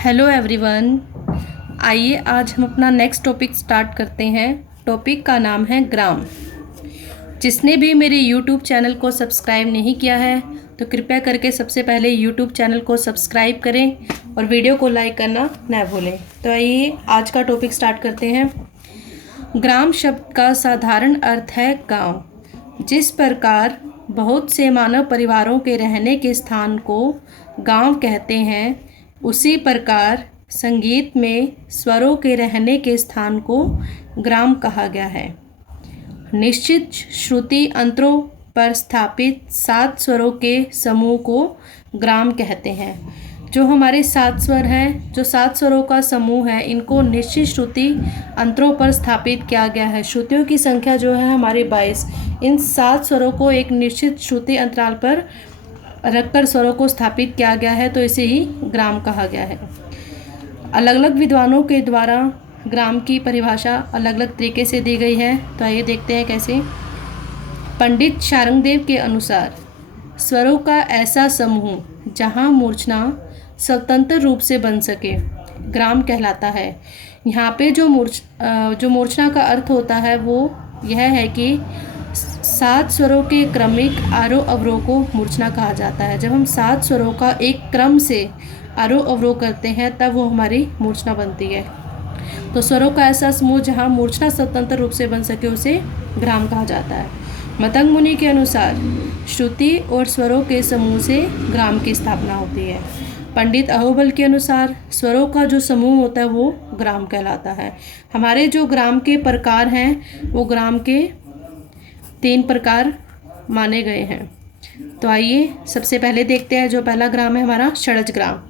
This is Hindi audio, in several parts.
Hello everyone. आइए आज हम अपना नेक्स्ट टॉपिक स्टार्ट करते हैं। टॉपिक का नाम है ग्राम। जिसने भी मेरे यूट्यूब चैनल को सब्सक्राइब नहीं किया है तो कृपया करके सबसे पहले यूट्यूब चैनल को सब्सक्राइब करें और वीडियो को लाइक करना न भूलें। तो आइए आज का टॉपिक स्टार्ट करते हैं। ग्राम शब्द का साधारण अर्थ है गांव। जिस प्रकार बहुत से मानव परिवारों के रहने के स्थान को गांव कहते हैं, उसी प्रकार संगीत में स्वरों के रहने के स्थान को ग्राम कहा गया है। निश्चित श्रुति अंतरों पर स्थापित 7 स्वरों के समूह को ग्राम कहते हैं। जो हमारे 7 स्वर हैं, जो 7 स्वरों का समूह है, इनको निश्चित श्रुति अंतरों पर स्थापित किया गया है। श्रुतियों की संख्या जो है हमारी 22। इन 7 स्वरों को एक निश्चित श्रुति अंतराल पर रखकर स्वरों को स्थापित किया गया है, तो इसे ही ग्राम कहा गया है। अलग अलग विद्वानों के द्वारा ग्राम की परिभाषा अलग अलग तरीके से दी गई है। तो आइए देखते हैं कैसे। पंडित शारंगदेव के अनुसार स्वरों का ऐसा समूह जहां मूर्छना स्वतंत्र रूप से बन सके ग्राम कहलाता है। यहाँ पे जो मूर्छना का अर्थ होता है वो यह है कि 7 स्वरों के क्रमिक आरोह अवरोह को मूर्छना कहा जाता है। जब हम 7 स्वरों का एक क्रम से आरोह अवरोह करते हैं तब वो हमारी मूर्छना बनती है। तो स्वरों का ऐसा समूह जहाँ मूर्छना स्वतंत्र रूप से बन सके उसे ग्राम कहा जाता है। मतंग मुनि के अनुसार श्रुति और स्वरों के समूह से ग्राम की स्थापना होती है। पंडित अहोबल के अनुसार स्वरों का जो समूह होता है वो ग्राम कहलाता है। हमारे जो ग्राम के प्रकार हैं वो ग्राम के 3 प्रकार माने गए हैं। तो आइए सबसे पहले देखते हैं। जो पहला ग्राम है हमारा षडज ग्राम।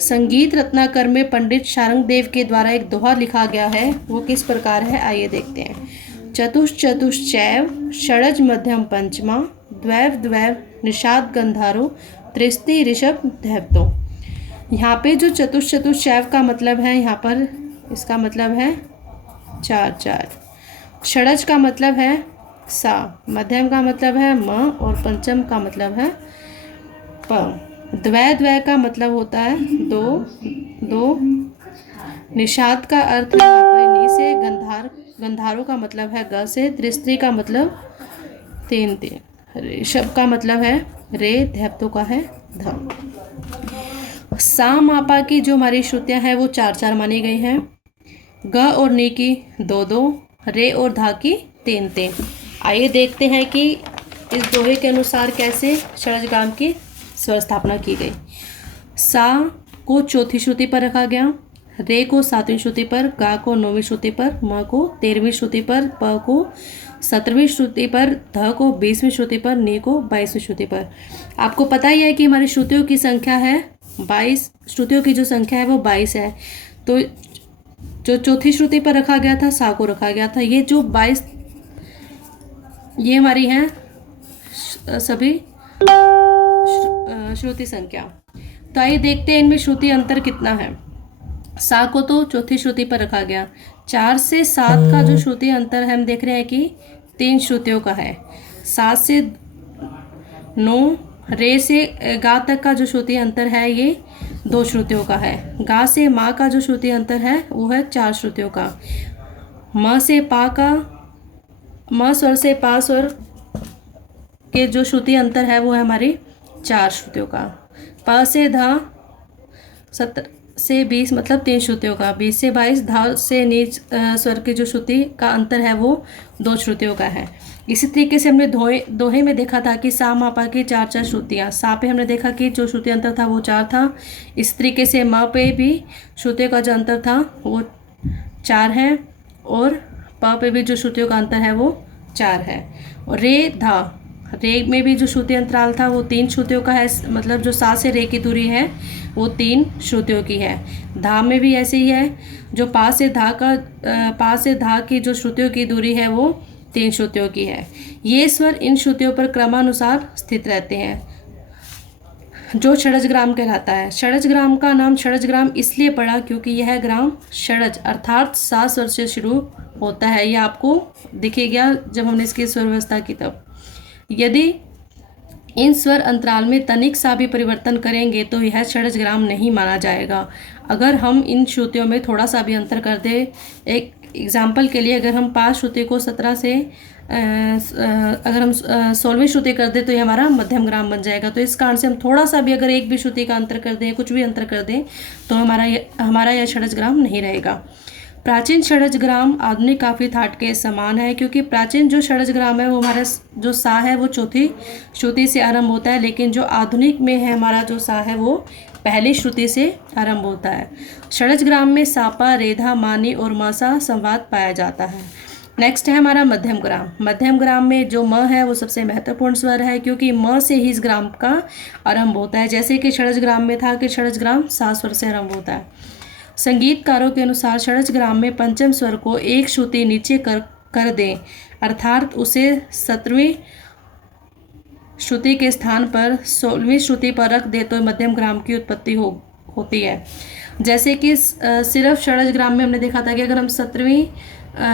संगीत रत्नाकर में पंडित शारंगदेव के द्वारा एक दोहा लिखा गया है, वो किस प्रकार है आइए देखते हैं। चतुश्चैव षडज मध्यम पंचमा द्वैव द्वैव निषाद गंधारो त्रिस्ति ऋषभ धैवतो। यहाँ पे जो चतुश्चैव का मतलब है, यहाँ पर इसका मतलब है 4 षडज का मतलब है सा, मध्यम का मतलब है म और पंचम का मतलब है प। द्वै का मतलब होता है 2। निषाद का अर्थ है यहाँ पर नी से, गंधारों का मतलब है ग से, त्रिस्त्री का मतलब 3, ऋषभ का मतलब है रे, धैवतो का है ध। सा मापा की जो हमारी श्रुतियाँ हैं वो 4 मानी गई हैं। ग और नी की 2, रे और धा की 3। आइए देखते हैं कि इस दोहे के अनुसार कैसे षडज ग्राम की स्वर स्थापना की गई। सा को 4थी श्रुति पर रखा गया, रे को 7वीं श्रुति पर, गा को 9वीं श्रुति पर, म को 13वीं श्रुति पर, प को 17वीं श्रुति पर, ध को 20वीं श्रुति पर, नी को 22वीं श्रुति पर। आपको पता ही है कि हमारी श्रुतियों की संख्या है 22। श्रुतियों की जो संख्या है वो 22 है। तो जो 4थी श्रुति पर रखा गया था सा को रखा गया था। ये जो 22 ये हमारी हैं सभी श्रुति संख्या। तो आइए देखते हैं इनमें श्रुति अंतर कितना है। सा को तो 4थी श्रुति पर रखा गया। 4 से 7 का जो श्रुति अंतर है हम देख रहे हैं कि 3 श्रुतियों का है। 7 से 9, रे से गा तक का जो श्रुति अंतर है ये 2 श्रुतियों का है। गा से माँ का जो श्रुति अंतर है वो है 4 श्रुतियों का। म से पा का, म स्वर से पा स्वर के जो श्रुति अंतर है वो है हमारी 4 श्रुतियों का। प से धा 17 से 20 मतलब 3 श्रुतियों का। 20 से 22 धा से नीच स्वर की जो श्रुति का अंतर है वो 2 श्रुतियों का है। इसी तरीके से हमने दोहे में देखा था कि सा मापा की 4 श्रुतियाँ। सा पे हमने देखा कि जो श्रुति अंतर था वो 4 था। इस तरीके से म पे भी श्रुतियों का जो अंतर था वो 4 है और प पे भी जो श्रुतियों का अंतर है वो 4 है। और रे धा, रे में भी जो श्रुति अंतराल था वो 3 श्रुतियों का है, मतलब जो सा से रे की दूरी है वो 3 श्रुतियों की है। धा में भी ऐसे ही है, जो पा से धा की जो श्रुतियों की दूरी है वो 3 श्रुतियों की है। ये स्वर इन श्रुतियों पर क्रमानुसार स्थित रहते हैं जो षडज ग्राम कहलाता है। षडज ग्राम का नाम षडज ग्राम इसलिए पड़ा क्योंकि यह ग्राम षडज अर्थात 7 स्वर से शुरू होता है। यह आपको दिखेगा जब हमने इसकी स्वर व्यवस्था की तब। यदि इन स्वर अंतराल में तनिक सा भी परिवर्तन करेंगे तो यह षड्ज ग्राम नहीं माना जाएगा। अगर हम इन श्रुतियों में थोड़ा सा भी अंतर कर दें, एक एग्जाम्पल के लिए अगर हम 5 श्रुति को 17 से अगर हम 16वीं श्रुति कर दें तो ये हमारा मध्यम ग्राम बन जाएगा। तो इस कारण से हम थोड़ा सा भी अगर एक भी श्रुति का अंतर कर दें, कुछ भी अंतर कर दें, तो हमारा यह षड्ज ग्राम नहीं रहेगा। प्राचीन षड्ज ग्राम आधुनिक काफी थाट के समान है, क्योंकि प्राचीन जो षड्ज ग्राम है वो हमारा जो सा है वो चौथी श्रुति से आरंभ होता है, लेकिन जो आधुनिक में है हमारा जो सा है वो पहली श्रुति से आरंभ होता है। षड्ज ग्राम में सापा, रेधा, मानी और मासा संवाद पाया जाता है। नेक्स्ट है हमारा मध्यम ग्राम। मध्यम ग्राम में जो म है वो सबसे महत्वपूर्ण स्वर है, क्योंकि म से ही इस ग्राम का आरंभ होता है। जैसे कि षड्ज ग्राम में था कि षड्ज ग्राम 7 स्वर से आरंभ होता है। संगीतकारों के अनुसार षड्ज ग्राम में पंचम स्वर को एक श्रुति नीचे कर दें, अर्थात उसे 17वीं श्रुति के स्थान पर 16वीं श्रुति पर रख दे तो मध्यम ग्राम की उत्पत्ति होती है। जैसे कि सिर्फ षड्ज ग्राम में हमने देखा था कि अगर हम 17वीं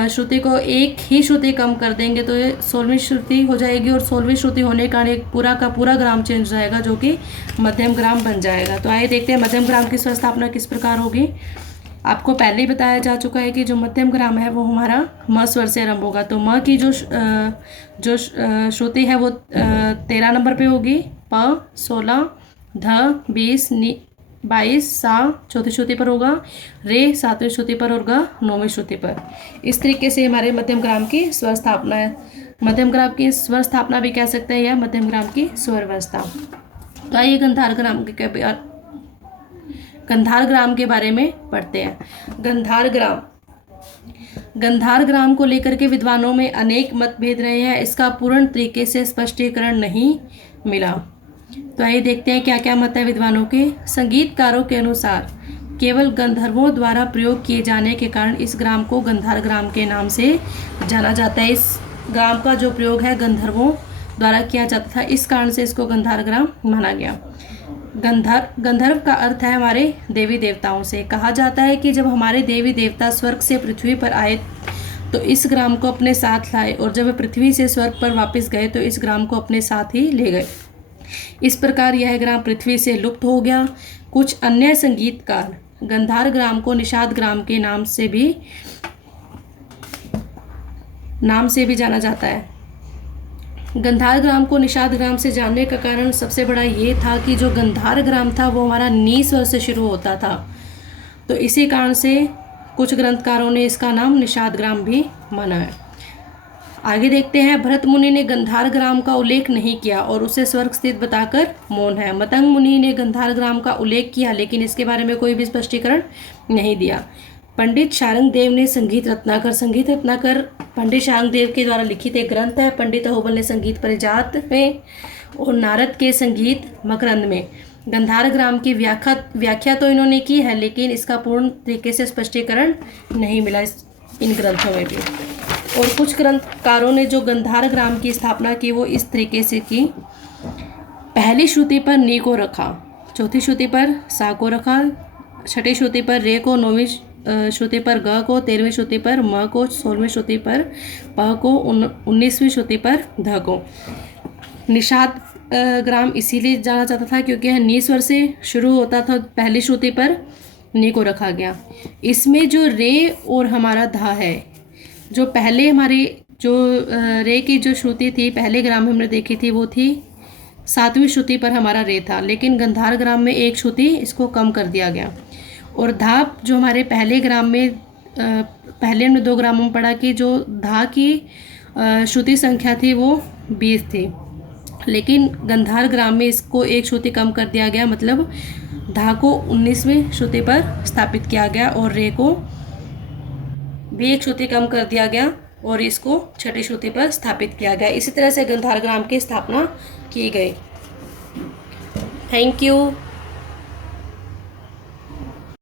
श्रुति को एक ही श्रुति कम कर देंगे तो ये 16वीं श्रुति हो जाएगी, और 16वीं श्रुति होने का एक पूरा का पूरा ग्राम चेंज हो जाएगा जो कि मध्यम ग्राम बन जाएगा। तो आइए देखते हैं मध्यम ग्राम की स्वर स्थापना किस प्रकार होगी। आपको पहले ही बताया जा चुका है कि जो मध्यम ग्राम है वो हमारा म स्वर से आरंभ होगा। तो म की जो श्रुति है वो 13 नंबर पे होगी, प 16, ध 20, 22, सा चौथी श्रुति पर होगा, रे 7वीं श्रुति पर और ग 9वीं श्रुति पर। इस तरीके से हमारे मध्यम ग्राम की स्वर स्थापना है। मध्यम ग्राम की स्वर स्थापना भी कह सकते हैं या मध्यम ग्राम की स्वर व्यवस्था। तो आइए गंधार ग्राम के बारे में पढ़ते हैं। गंधार ग्राम को लेकर के विद्वानों में अनेक मतभेद रहे हैं। इसका पूर्ण तरीके से स्पष्टीकरण नहीं मिला। तो आइए देखते हैं क्या क्या मत है विद्वानों के। संगीतकारों के अनुसार केवल गंधर्वों द्वारा प्रयोग किए जाने के कारण इस ग्राम को गंधार ग्राम के नाम से जाना जाता है। इस ग्राम का जो प्रयोग है गंधर्वों द्वारा किया जाता था, इस कारण से इसको गंधार ग्राम माना गया। गंधर्व का अर्थ है हमारे देवी देवताओं से। कहा जाता है कि जब हमारे देवी देवता स्वर्ग से पृथ्वी पर आए तो इस ग्राम को अपने साथ लाए, और जब पृथ्वी से स्वर्ग पर वापस गए तो इस ग्राम को अपने साथ ही ले गए। इस प्रकार यह ग्राम पृथ्वी से लुप्त हो गया। कुछ अन्य संगीतकार गंधार ग्राम को निषाद ग्राम के नाम से भी जाना जाता है। गंधार ग्राम को निषाद ग्राम से जानने का कारण सबसे बड़ा ये था कि जो गंधार ग्राम था वो हमारा नी स्वर से शुरू होता था। तो इसी कारण से कुछ ग्रंथकारों ने इसका नाम निषाद ग्राम भी माना है। आगे देखते हैं। भरत मुनि ने गंधार ग्राम का उल्लेख नहीं किया और उसे स्वर्ग स्थित बताकर मौन है। मतंग मुनि ने गंधार ग्राम का उल्लेख किया, लेकिन इसके बारे में कोई भी स्पष्टीकरण नहीं दिया। पंडित शारंग देव ने संगीत रत्नाकर पंडित शारंग देव के द्वारा लिखित एक ग्रंथ है। पंडित अहोबल ने संगीत परिजात में और नारद के संगीत मकरंद में गंधार ग्राम की व्याख्या तो इन्होंने की है, लेकिन इसका पूर्ण तरीके से स्पष्टीकरण नहीं मिला इन ग्रंथों में भी। और कुछ ग्रंथकारों ने जो गंधार ग्राम की स्थापना की वो इस तरीके से की। पहली श्रुति पर नी को रखा, चौथी श्रुति पर सा को रखा, छठी श्रुति पर रे को, 9वीं श्रुति पर ग को, 13वीं श्रुति पर म को, 16वीं श्रुति पर प को, 19वीं श्रुति पर ध को। निषाद ग्राम इसीलिए जाना जाता था क्योंकि यह नी स्वर से शुरू होता था। पहली श्रुति पर नी को रखा गया। इसमें जो रे और हमारा धा है, जो पहले हमारी जो रे की जो श्रुति थी पहले ग्राम में हमने देखी थी वो थी 7वीं श्रुति पर हमारा रे था, लेकिन गंधार ग्राम में एक श्रुति इसको कम कर दिया गया। और धा जो हमारे पहले ग्राम में पहले हमने 2 ग्रामों में पढ़ा कि जो धा की श्रुति संख्या थी वो 20 थी, लेकिन गंधार ग्राम में इसको एक श्रुति कम कर दिया गया, मतलब धा को 19वीं श्रुति पर स्थापित किया गया और रे को भी एक श्रुति कम कर दिया गया और इसको छठी श्रुति पर स्थापित किया गया। इसी तरह से गंधार ग्राम की स्थापना की गई। Thank you.